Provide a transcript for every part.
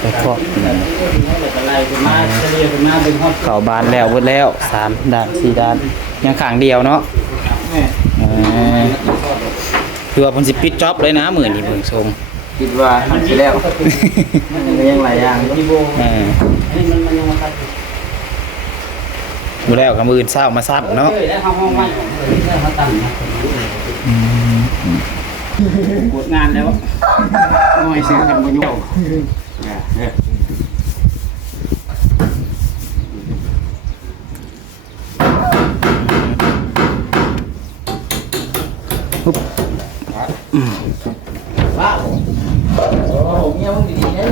ไปเคาะเขาบานแล้วหมดแล้ว3 ด้าน 4 ด้านยังข้างเดียวเนาะคือว่าเพิ่นสิปิดจ็อบเลยนะมื้อนี้เบิ่งทรงคิดว่ามันสิแล้วมันยังหลายอย่างบ่แล้วก็มื้ออื่นเช้ามาซับเนาะหมดงานแล้วน้อยซื้อกันบ่ยุ่งว้าวโอ้เมียมึงดีๆเด้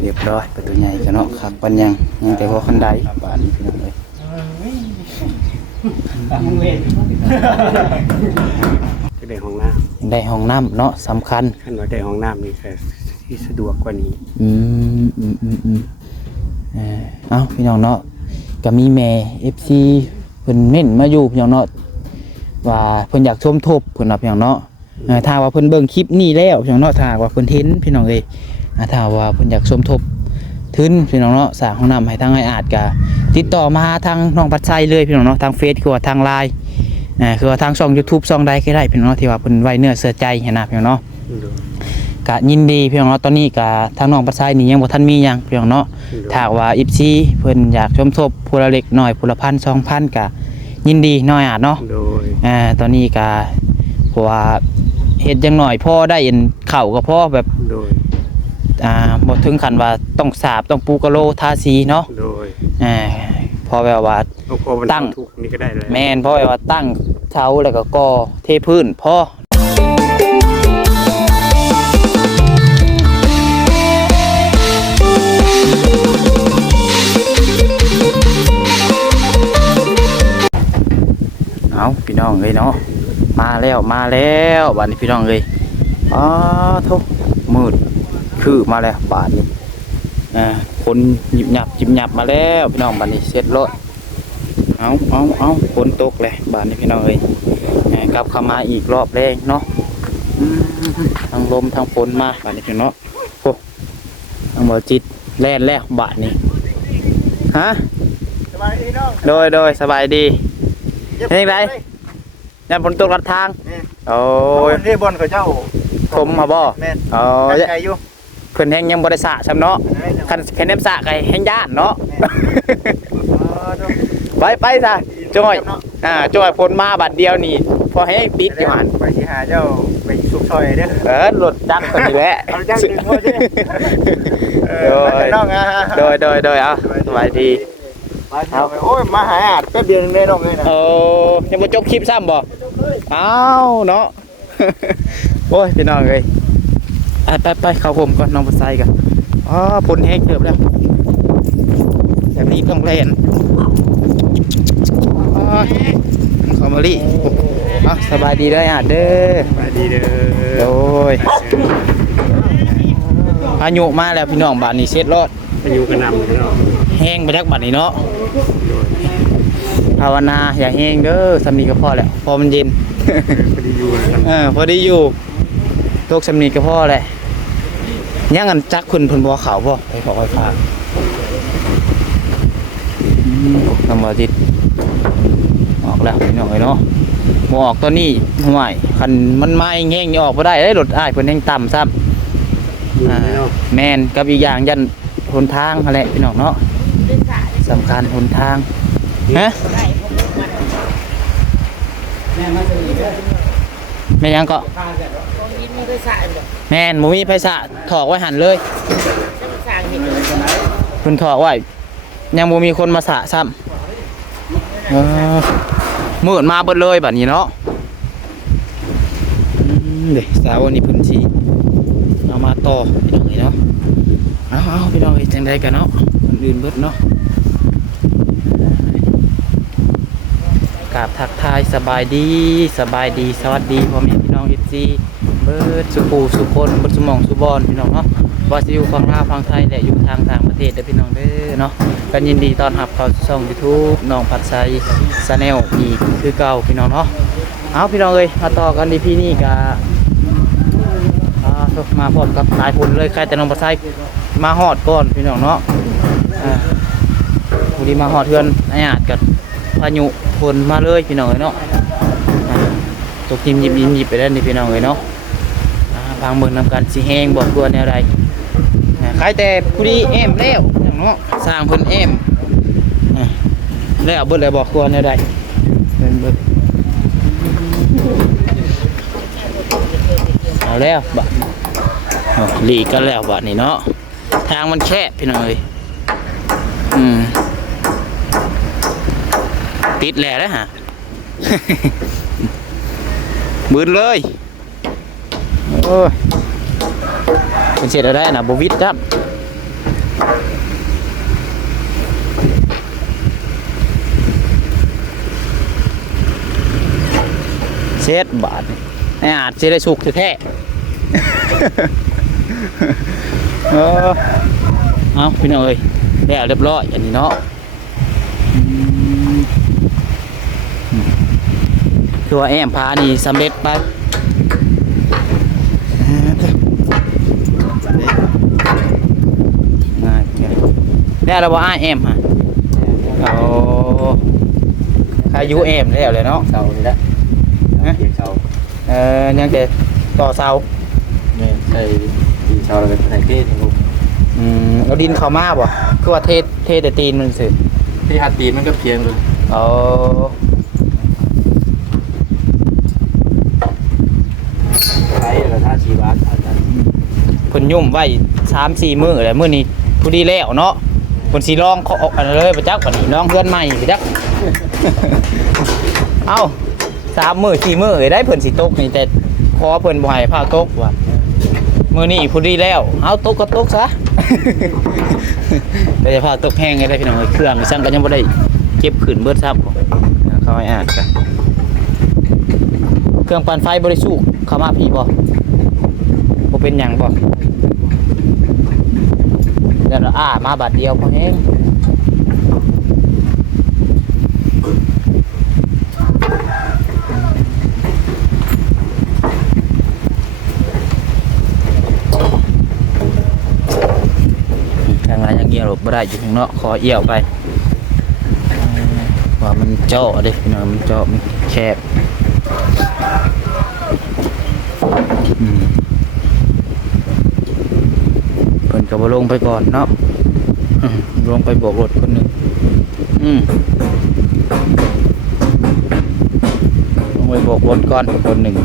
เรียบร้อยประตูใหญ่กันเนาะขับปันยังแต่พอคันใดบ้านนี้พี่น้องเลยได้ห้องน้ำได้ห้องน้ำเนาะสำคัญขั้นว่าได้ห้องน้ำนี่แค่ที่สะดวกกว่านี้เอ้าพี่น้องเนาะก็มีแม่ FC เพิ่นเม่นมาอยู่พี่น้องเนาะว่าเพิ่นอยากชมทบเพิ่นว่าพี่น้องเนาะถ้าว่าเพิ่นเบิ่งคลิปนี้แล้วพี่น้องเนาะถ้าว่าเพิ่นเห็นพี่น้องเอ้ยถ้าว่าเพิ่นอยากชมทบทุนพี่น้องเนาะสร้างห้องน้ำให้ทางไอ้อาจก็ติดต่อมาทางน้องปัดไซเลยพี่น้องเนาะทางเฟซคือว่าทาง LINE คือว่าทางช่อง YouTube ช่องใดก็ได้พี่น้องเนาะที่ว่าเพิ่นไว้เนื้อเชื่อใจให้นะพี่น้องเนาะก็ยินดีพี่น้องเนาะตอนนี้ก็ทางน้องปัดไซนี่ยังบ่ทันมีหยังพี่น้องเนาะถ้าว่า FC เพิ่นอยากชมทบผู้ละเล็กน้อยผู้ละพัน 2,000ก็ยินดีน้อยอาจเนาะตอนนี้ก็เพราะว่าเฮ็ดจังหน่อยพ่อได้เห็นเข้าก็พอแบบบ่ถึงขั้นว่าต้องสาบต้องปูกะโลทาสีเนาะพอแบบว่าตั้งนี่ก็ได้เลยแม่นพอแบบว่าตั้งเสาแล้วก็ก่อเทพื้นพอเอาพี่น้องเอ้ยเนาะมาแล้วบัดนี้พี่น้องเอ้ยทุกมืดคือมาแล้วบาดนี้คนหยิบหยับมาแล้วพี่น้องบาดนี้เสร็จรถเอาฝนตกเลยบาดนี้พี่น้องเอ้ยกลับเข้ามาอีกรอบแรกเนาะทั้งลมทั้งฝนมาบาดนี้พี่น้องโอ้ทั้งหมดจิตแล่นแล้วบาดนี้ฮะสบายดีน้องโดยสบายดียังไงยันฝนตกรัดทางโอ้ยที่บนเขาเจ้าผมมาบ่ใครอยู่เพิ่นแห้งยังบ่ได้สะซ้ำเนาะคันแค่น้ำสะก็แห้งย่านเนาะไปซะจ้อยฝนมาบัดเดียวนี่พอให้ปิดอยู่หั่นไปสิหาเจ้าไปสุกซอยเด้อรถจักรคนนี้แหละเอาจักรดึงบ่ซิน้องโดยเอาสบายดีโอ้ยมาหาอาดแป๊บเดียวนึงได้น้องเลยนะยังบ่จบคลิปซ้ำบ่อ้าวเนาะโอ้ยพี่น้องเอ้ยไปเข้าผมก่อนน้องปัดไซกันฝนแห้งเกือบแล้วแบบนี้ต้องเล่นคอมเมอรี่สบายดีเลยเด้อสบายดีเด้อโอ้ยอายุมาแล้วพี่น้องบ้านนี้เสร็จรถอายุกระนำพี่น้องแห้งไปทักบ้านนี้เนาะภาวนาอย่าแห้งเด้อสามีก็พอแล้วพอมันเย็นพอดีอยู่พอดีอยู่โรคสามีก็พอแหละย่างกันจักคุณเพิ่นบ่ขาวบ่ไปขอไฟฟ้าน้ำบ่ติดออกแล้วพี่น้องเอ้ยเนาะบ่ออกตอนนี้ห่วยคันมันไม้แห้งนี่ออกบ่ได้เด้รถอ้ายเพิ่นแห้งต่ำซ้ำแม่นกับอีกอย่างยันหนทางนั่นแหละพี่น้องเนาะสำคัญหนทางฮะแม่ยังก็แม่นหมูมีไฟสะถอกไว้หันเลยคุณถอกไว้ยังหมูมีคนมาสะซ้ำมืดมาเบิดเลยแบบนี้เนาะเดี๋ยวสาววันนี้พื้นที่เอามาต่อพี่น้องเนาะเอาพี่น้องจังได้กันเนาะอื่นเบิดเนาะกราบทักทายสบายดีสวัสดีพ่อแม่พี่น้องFCเบิดสุขูสุคนบนสมองสุบอนพี่น้องเนาะว่าจะอยู่ฝั่งลาวฝั่งไทยและอยู่ทางต่างประเทศเด้อพี่น้องเด้อเนาะกันยินดีต้อนรับเข้าช่อง YouTube น้องปัดไซชาแนลอีกคือเก่าพี่น้องเนาะ เอาพี่น้องเอ้ยมาต่อกันดีพี่นี่ก็มาพร้อมกับสายฝนเลยใครแต่น้องปลาไส้มาฮอดก่อนพี่น้องเนาะวันนี้มาฮอดเทือนไอ้อาจกับพายุฝนมาเลยพี่น้องเอ้ยเนาะตกยิบไปแล้วนี่พี่น้องเอ้ยเนาะบางเมืองนำกันสิแห้งบ่ตัวแนวใดใครแต่ผู้ดีแอมแล้วเนาะสร้างเพิ่นแอมแล้วเบิดแล้วบอกตัวแนวใดเบิดเอาแล้วบะหลีกกันแล้วบะนี่เนาะทางมันแคบพี่น้องเอ้ยติดแหล่แล้วฮะ บืนเลยโอ้ยเป็นเศษอะไรนะบวิดครับเศษบาทนี่อาจจะได้สุกแท้เอาพี่น้องเอ้ยแล้วเรียบร้อยอันนี้เนาะคือว่าแอมพานี่สำเร็จไปแล้วเราบอกแอมฮะเอาอายุแอมแล้วเลยเนาะ เสานี่แหละเกี่ยวเสายังจะต่อเสาเนี่ยใส่ดีเสาแล้วก็ใส่เทศครับ เราดินเข้ามาบ่คือว่าเทแต่ตีนมันสิ ที่หัดตีนมันก็เพียงเลย เอาใช้แล้วท่าชีวะอาจารย์ เพิ่นยุ่มไว้3-4 มื้อแล้วมื้อนี้ผู้ดีแล้วเนาะเพิ่นสิลองเขาออกอันเลยไปจักบัดนี้น้องเพื่อนใหม่ไปจัก เอ้า3 มื้อ4 มื้อได้เพิ่นสิตกนี่แต่ขอเพิ่นบ่ให้พาตกว่ะมื้อนี้ผู้ดีแล้วเอาตกก็ตกซะ แต่จะพาตกแห้งได้พี่น้องเอ้ยเครื่องสั่งก็ยังบ่ได้เก็บขึ้นเบิดซับเขาให้อ่านกันเครื่องปั่นไฟบ่ได้สู้เข้ามาพี่บ่เป็นหยังบ่เดี๋ยวมาบาทเดียวพอเองทางไรยังเกี่ยวบ่ได้อยู่ข้างนอกขอเอี่ยวไปว่ามันเจาะเด้พี่น้องมันเจาะมันแคบเพิ่นก็บ่ลงไปก่อนเนาะลงไปโบกรถคนหนึ่งลงไปโบกรถก่อนคนหนึ่ง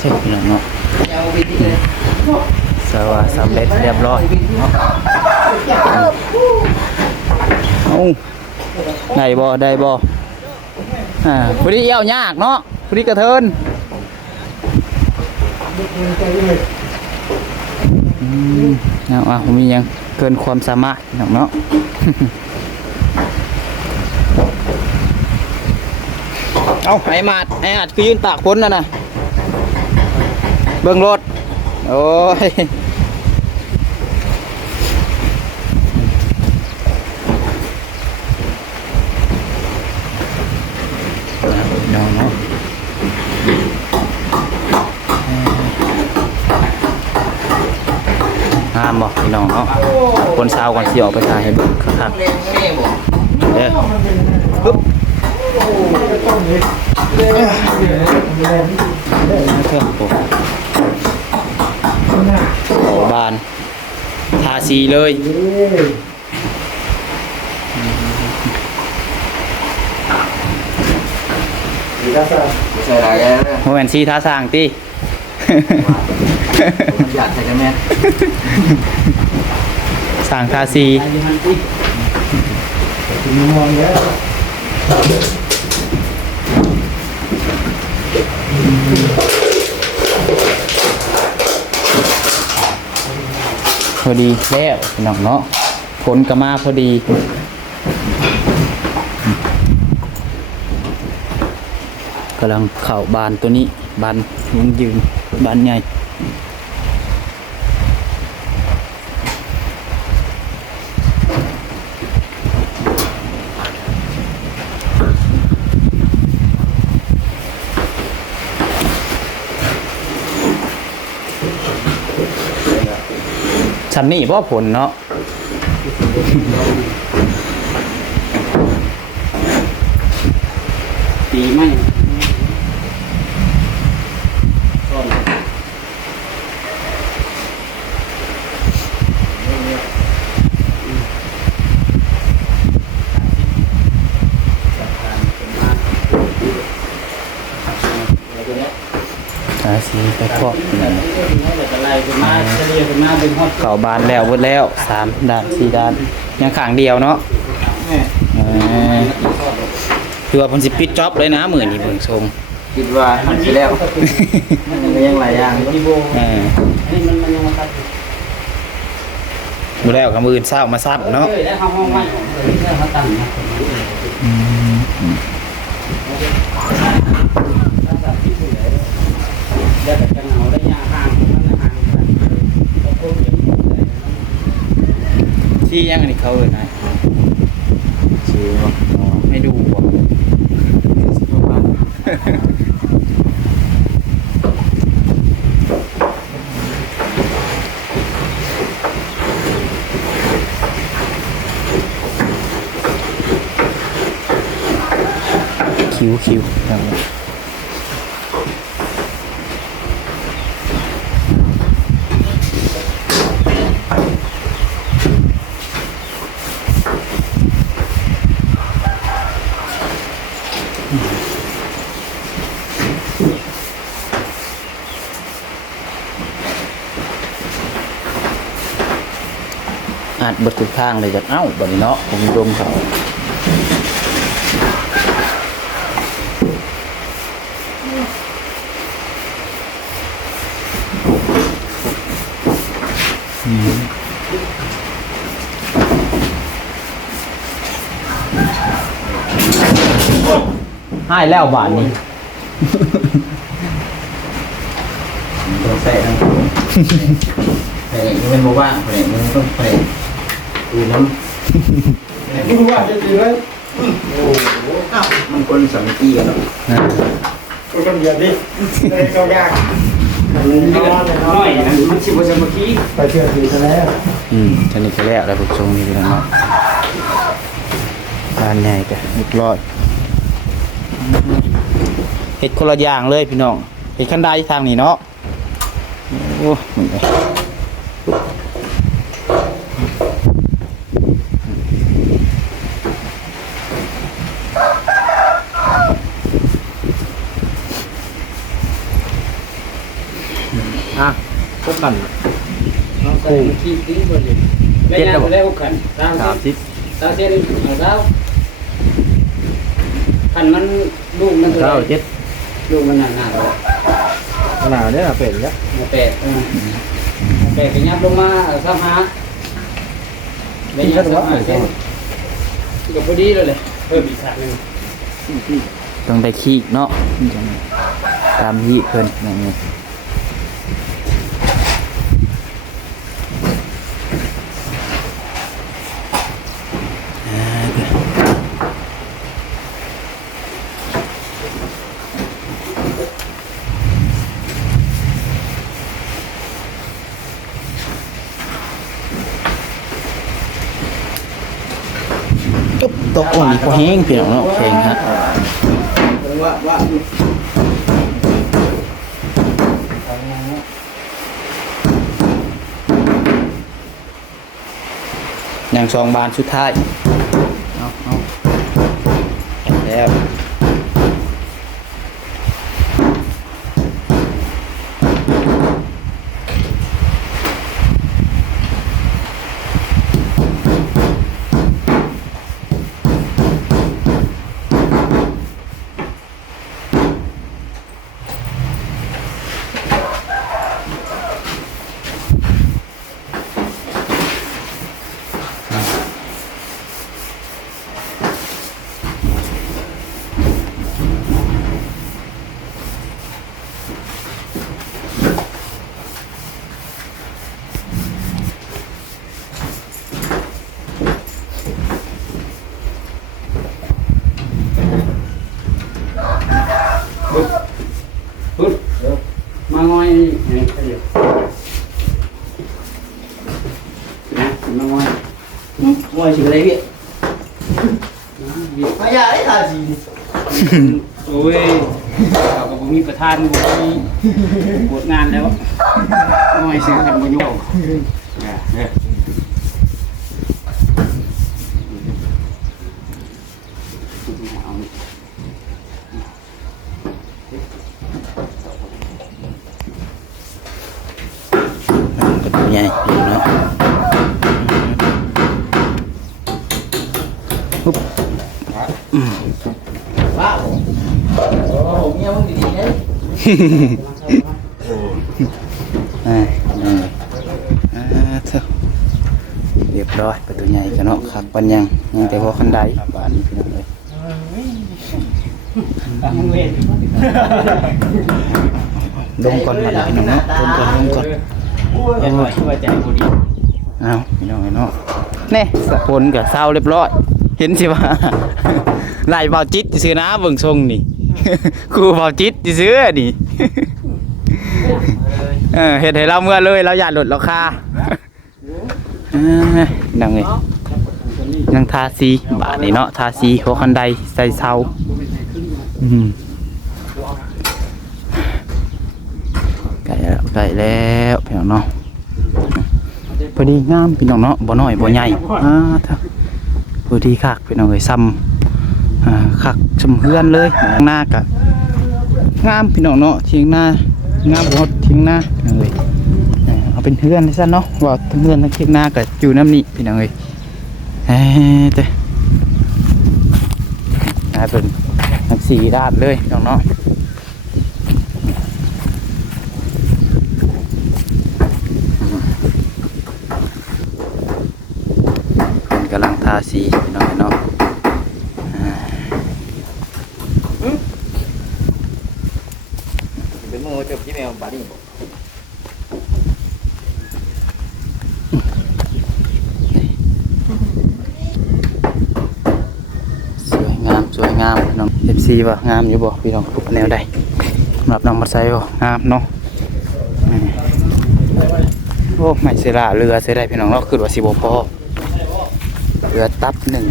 เท่านั้นเนาะสวัสดีสำเร็จเรียบร้อยได้บ่พอดีเอี่ยวยากเนาะพอดีกระเทินผมมียังเกินความสามารถเนาะเอาไอ้มาดคือยืนตากฝนน่ะนะเบิ่งรถโอ้ยน้องเนาะงามบ่พี่น้องเนาะคนเช้าก่อนสิออกไปถ่ายให้เบิ่งครับเด้อปึ๊บบานทาสีเลยใส่ลายแกเลย โมเมนซีทาสร้างตี มันหยาดใส่กันแม่ สร้างทาสี เ พอดีแล้วพี่น้องเนาะผลก็มาพอดีกำลังเข้าบานตัวนี้บานยังยืนบานใหญ่ชั้นนี้เพราะผลเนาะ ปีไหม สีไปเคาะเก่าบานแล้วหมดแล้ว3 ด้าน 4 ด้านยังข้างเดียวเนาะคือว่าผมสิปิดจ็อบเลยนะมื้อนี้เบิ่งทรง คิดว่าหันไปแล้วมันยังหลายอย่างที่โบนี่มันยังมาตัด บ่แล้วก็มื้ออื่นเช้ามาซับเนาะ ได้ห้องไม้ของได้มาตั้งนะได้แต่กันเอาได้ยาห่างมันห่างกันก็คงยัง ที่ยังอันนี้เขาเอิ้นให้ชื่อว่าไม่ดูบ่คิวครับอาจเบิดทุกทางเลยจากบัดนี้เนาะผมรวมเขาให้แล้วบาทนี้ ต้องใส่ทั้งใส่นี่มันว่างใส่มันต้องใส่ดูน้ำดูว่าจะดีไหมโอ้โหมันคนสามัคคีกันเนาะคนกันเยอะดิเลยก็ยากน้อยมันชิบว่าสามัคคีไปเชื่อถือซะแล้วท่านี้ก็แล้วแล้วผมชงนี่พี่น้องเนาะบ้านใหญ่จ้ะเรียบร้อยเฮ็ดคนละอย่างเลยพี่น้องเฮ็ดขั้นได้ทางนี้เนาะโอ้มึงพบกันน้องใส่ขี้ดิ้งคนเดียวได้งานได้พบกัน30เส้นขันมันลูกมันตัวลูกมันหนาเนี่ยเป็ดแล้วเป็ดกันยับลงมาซ้ำหาไม่ยับซ้ำหาแค่กับพอดีเลยเพิ่มอีกสักหนึ่ง ต้องได้ขี้เนาะตามที่เพิ่นอย่างนี้ตกนี่ก็แห้งพี่น้องเนาะแข็งฮะอย่าง2 บานสุดท้ายเอาแล้ว เ อยนี่ก็เดี๋ยวนะน้องอย ngồi chữ đấy viện เดี๋ยว mày à đấy là gì โอ้ยเราก็บ่มีประธานบ่มีบทงานแล้วน้อยซื้อกันบ่ยุ่งเอานี่ ประตูใหญ่พี่น้องเนาะปุ๊บ wow ồ nghe không gì đấy เท่าเรียบร้อยประตูใหญ่กันเนาะขับปัญญังยังแต่พอคันไดบ้านนี้พี่น้องเลย มันเวท ลงก่อนมาพี่น้องเนาะลงก่อน ยังไงว่าใจบ่ดี เอาพี่น้องเนาะแน่สะพลกับเศร้าเรียบร้อยเห็นสิว่า ไล่เบาจิตซื้อนะเบิ่งทรงนี่ ครูเบาจิตซื้อนี่ เห็ดให้เราเมื่อเลยเราอยากลดราคาดังเลยนั่งทาสีบาทนี่เนาะทาสีหัวคันไดใส่เสาไก่แล้วพี่น้องเนาะพอดีงามพี่น้องเนาะบ่น้อยบ่ใหญ่พอดีคักพี่น้องเอ้ยซ้ำคักชมเฮือนเลยหน้ากะงามพี่น้องเนาะเทียงหน้างามบ่เทียงหน้าพี่น้องเอ้ยเอาเป็นเฮือนเลยซะเนาะว่าทั้งเฮือนทั้งเทียงหน้าก็อยู่น้ำนี่พี่น้องเอ้ยเด้เป็นทั้งสี่ด้านเลยพี่น้องเนาะกำลังทาสีพี่น้องเนาะเป็นมือจบที่แมวบาดี้ สวยงามน้อง FC ว่างามอยู่บ่พี่น้องแนวใดสำหรับน้องมาใส่บ่งามเนาะโอ้ไม่เสียละเรือเสียได้พี่น้องเนาะคือว่าสิบ่พอเรือตับหนึ่ง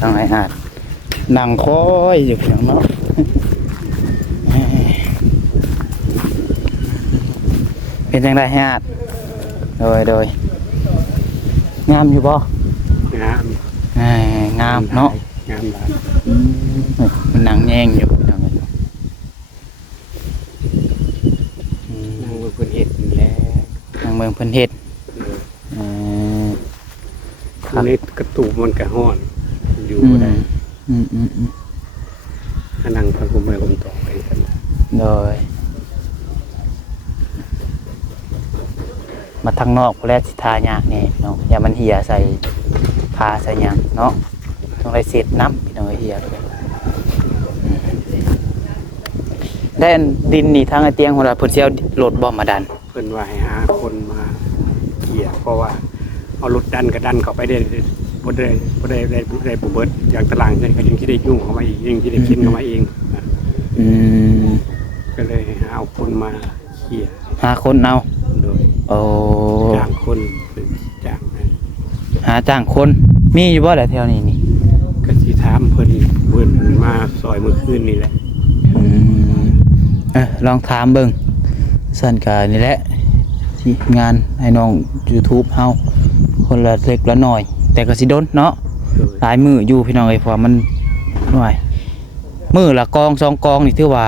ทางไหนอาจนั่งคอยอยู่พี่น้องเนาะเป็นจังได๋ฮะโดยงามอยู่บ่ งาม งามเนาะ งามหลาย มันหนังแยงอยู่พี่น้อง นางเพิ่นเฮ็ดนี่แหละ ทางเมืองเพิ่นเฮ็ด อันนี้กระตูบมันก็ฮ้อนอยู่บ่ได้ถ้านั่งฟังผมไปผมต่อไปกัน โดยมาทางนอกพอแลสิทายากนี่เนาะอย่ามันเหี่ยใส่ผ้าใส่หยังเนาะต้องได้เศษน้ำพี่น้องเหี่ยได้ดินนี่ทางไอ้เตียงของเราเพิ่นสิเอารถบ่มาดัน เพิ่นว่าให้หาคนมาเกี่ยเพราะว่าเอารถดันก็ดันเข้าไปได้บ่ได้บ่เบิดอย่างตารางเพิ่นก็ยังสิได้ยุ่งเข้ามาอีกยังสิได้กินเข้ามาเอง ก็เลยหาเอาคนมาเขี่ย หาคนเอา โดย โอ้ จ้างคนเป็นจ้างให้ หาจ้างคนมีอยู่บ่แหละแถวนี้นี่ ก็สิถามเพิ่นมาซอยเมื่อคืนนี่แหละ ลองถามเบิ่งสั่นก็นี่แหละที่งานให้น้อง YouTube เฮาคนละเล็กละน้อย แต่ก็สิโดนเนาะ โดย หลายมืออยู่พี่น้องเอ้ยเพราะมันหน่อยมือละกอง2กองนี่ถือว่า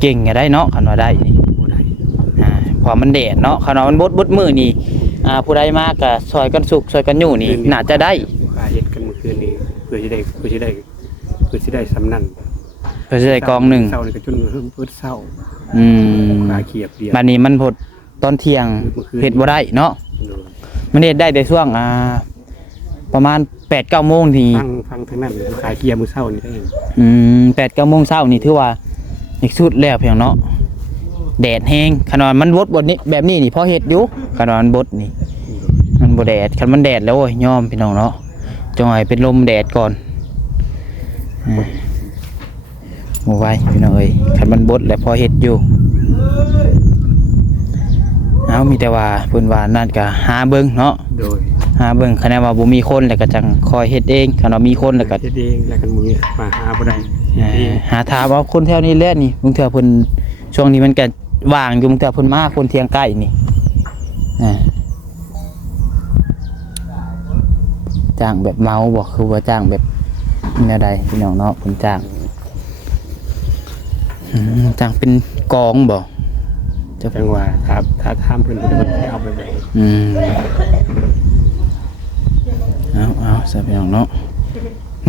เก่งก็ได้เนาะคันว่าได้นี่ บ่ได้ เพอมันแดดเนาะคันว่ามันบดมือนี่ผู้ใดมาก็ซอยกันสุกซอยกันอยู่นี่น่าจะได้ ค่าเฮ็ดกันเมื่อคืนนี้เพื่อสิได้สำนั่น เพื่อสิได้กองหนึ่ง เช้านี่ก็จนเพิ่นเช้า อืม ค่าเขียบเดียว บัดนี้มันพดตอนเที่ยงเฮ็ดบ่ได้เนาะ โดย มันเฮ็ดได้แต่ช่วงประมาณ 8-9 โมงนี่ ฟังทางนั้นค่าเขียบมื้อเช้านี่ได้ 8-9 โมงเช้านี่ถือว่าอีกสุดแล้วเพียงเนาะแดดแห้งขนาดมันบดบดนี้แบบนี้นี่พอเฮ็ดอยู่ขนาดมันบดนี่มันบ่แดดคันมันแดดแล้วโอ้ยยอมพี่น้องเนาะจงให้เป็นลมแดดก่อน บ่ไหวพี่น้องเอ้ยคันมันบดแล้วพอเฮ็ดอยู่เอามีแต่ว่าเพิ่นว่านั่นก็หาเบิ่งเนาะ โดย หาเบิ่งคะแนนว่าบ่มีคนแล้วก็จังคอยเฮ็ดเองคันว่ามีคนแล้วก็ เฮ็ดเองแล้วกันมือมาหาบ่ได้เฮ็ดเอง หาถามว่าคนแถวนี้แหละนี่บางเทื่อเพิ่นช่วงนี้มันก็ว่างอยู่บางเทื่อเพิ่นมาคนเที่ยงใกล้นี่จ้างแบบเมาบ่คือว่าจ้างแบบแนวใดพี่น้องเนาะเพิ่นจ้างจ้างเป็นกองบ่ จังว่าถ้าถามเพิ่นเพิ่นให้เอาไปไว้ เอาซะพี่น้องเนาะ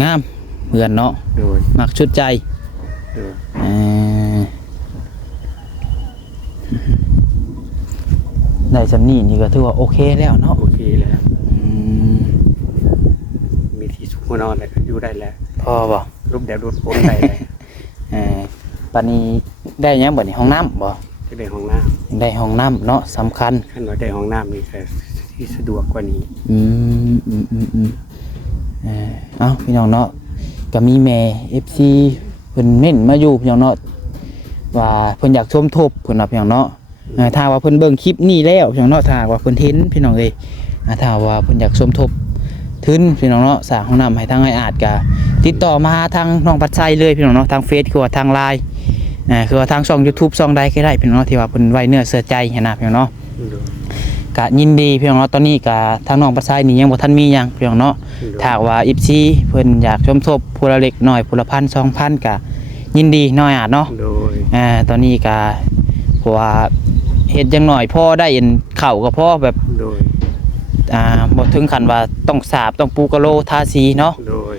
งามเพื่อนเนาะ โดย มักชุดใจ โดย ได้สำนีนี่ก็ถือว่าโอเคแล้วเนาะ โอเคแล้วมีที่สุขนอนแล้วก็อยู่ได้แล้ว พอบ่ รูปแบบรูปโอนได้แล้ว ปานนี้ได้หยังบ่นี่ห้องน้ำบ่ จะได้ห้องน้ำ ได้ห้องน้ำเนาะสำคัญ ขั้นว่าได้ห้องน้ำนี่ก็ที่สะดวกกว่านี้ เอ้าพี่น้องเนาะก็มีแม่ FC เพิ่นเม่นมาอยู่พี่น้องเนาะว่าเพิ่นอยากชมทบเพิ่นว่าพี่น้องเนาะถ้าว่าเพิ่นเบิ่งคลิปนี้แล้วพี่น้องเนาะถ้าว่าเพิ่นเห็นพี่น้องเอ้ยถ้าว่าเพิ่นอยากชมทบทุนพี่น้องเนาะสร้างห้องน้ำให้ทางไอ้อาจก็ติดต่อมาทางน้องปัดไซเลยพี่น้องเนาะทางเฟซคือว่าทาง LINE คือว่าทางช่อง YouTube ช่องใดก็ได้พี่น้องเนาะที่ว่าเพิ่นไว้เนื้อเสื้อใจหั่นน่ะพี่น้องเนาะก็ยินดีพี่น้องเนาะตอนนี้ก็ทางน้องปัดไซนี่ยังบ่ทันมีหยังพี่น้องเนาะถ้าว่า FC เพิ่นอยากชมทบผู้ละเล็กน้อยผู้ละพัน 2,000ก็ยินดีน้อยอาจเนาะ โดย ตอนนี้ก็เพราะว่าเฮ็ดจังหน่อยพ่อได้เอ็นเข้าก็พอแบบ โดย บ่ถึงขั้นว่าต้องสาบต้องปูกะโลทาสีเนาะ โดย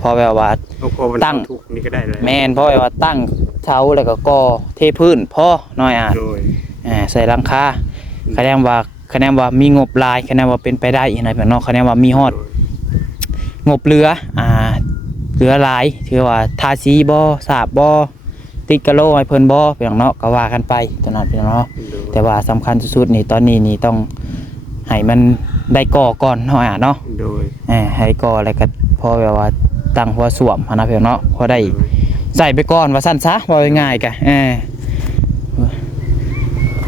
พอแบบว่า เอาพอมัน ตั้ง ทุกนี่ก็ได้เลย แม่นเพราะว่าตั้งเสาแล้วก็ก่อเทพื้นพ่อน้อยอาจ โดย ใส่หลังคาคะแนนว่ามีงบหลายคะแนนว่าเป็นไปได้อีกหน่อยพี่น้องคะแนนว่ามีฮอดงบเหลือหลายถือว่าทาสีบ่สาบบ่ติดกะโลให้เพิ่นบ่พี่น้องเนาะก็ว่ากันไปตอนนั้นพี่น้องเนาะ โดย แต่ว่าสำคัญสุดๆนี่ตอนนี้นี่ต้องให้มันได้ก่อก่อนน้อยอาจเนาะ โดย ให้ก่อแล้วก็พอแบบว่าตั้งหัวสวมนะพี่น้องเนาะพอได้ใส่ไปก่อนว่าสั้นซะว่าง่ายๆกะ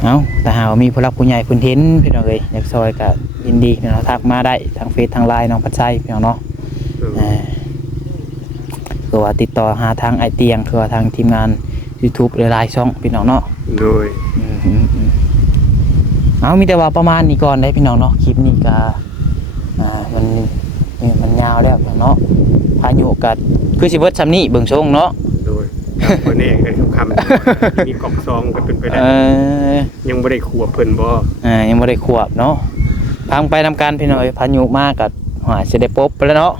เอาแต่หาว่ามีผู้รักผู้ใหญ่เพิ่นเห็นพี่น้องเอ้ยอยากซอยก็ยินดีพี่น้องทักมาได้ทางเฟซทางไลน์น้องปัดไซพี่น้องเนาะคือว่าติดต่อหาทางไอเตียงคือว่าทางทีมงาน YouTube หลายๆช่องพี่น้องเนาะ โดย เอามีแต่ว่าประมาณนี้ก่อนได้พี่น้องเนาะคลิปนี้ก็มันยาวแล้วเนาะพายุก็คือสิเบิดซำนี้เบิ่งทรงเนาะ โดยคนนี้ก็คำมีกล่องซองก็เป็นไปได้ยังไม่ได้ขวบเพิ่นบ่ ยังบ่ได้ควบเนาะพังไปนำกันพี่น้องพายุมากก็หาสิได้ปบไปแล้วเนาะ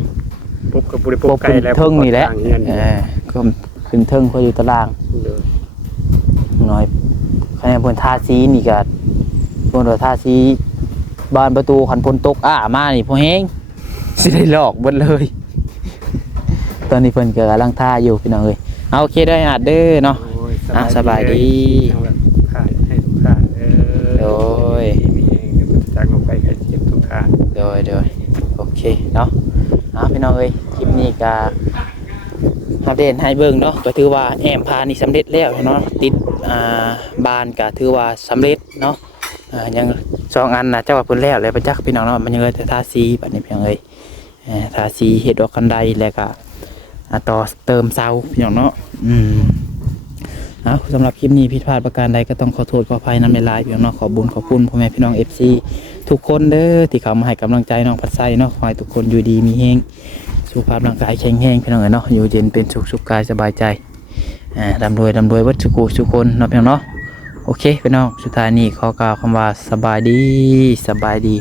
ปุ๊บก็บ่ได้ปุ๊บไกลแล้ว เทิงนี่แหละก็ขึ้นเทิงพออยู่ตาราง โดย น้อยคะแนนเพิ่นทาสีนี่ก็เพิ่นว่าทาสีบานประตูคันฝนตกมานี่พอแฮงสิได้ลอกเบิดเลย ตอนนี้เพิ่นก็กำลังทาอยู่พี่น้องเอ้ยเอาโอเคได้อาจเด้อเนาะสบายดี ขายให้ทุกท่านโดยมีเองจากลงไปใครเจ็บทุกท่าน โดยโอเคเนาะพี่น้องเอ้ยคลิปนี้ก็อัปเดตให้เบิ่งเนาะก็ถือว่าแอมพานี่สำเร็จแล้วเนาะติดบานก็ถือว่าสำเร็จเนาะยัง2อันนะเจ้าว่าเพิ่นแล้วประจักษ์พี่น้องเนาะมันยังเหลือแต่ทาสีบัดนี้พี่น้องเอ้ยทาสีเฮ็ดออกกันไดแล้วก็ต่อเติมเสาพี่น้องเนาะสำหรับคลิปนี้ผิดพลาดประการใดก็ต้องขอโทษขออภัยนำในไลน์พี่น้องเนาะขอบุญขอบคุณพ่อแม่พี่น้อง FC ทุกคนเด้อที่เข้ามาให้กำลังใจน้องพัดไซเนาะขอให้ทุกคนอยู่ดีมีแฮงสุขภาพร่างกายแข็งแรงพี่น้องเนาะอยู่เย็นเป็นสุขกายสบายใจร่ำรวยวัดสุขคนเนาะพี่น้องเนาะโอเคพี่น้องสุดท้ายนี้ขอกล่าวคำว่าสบายดี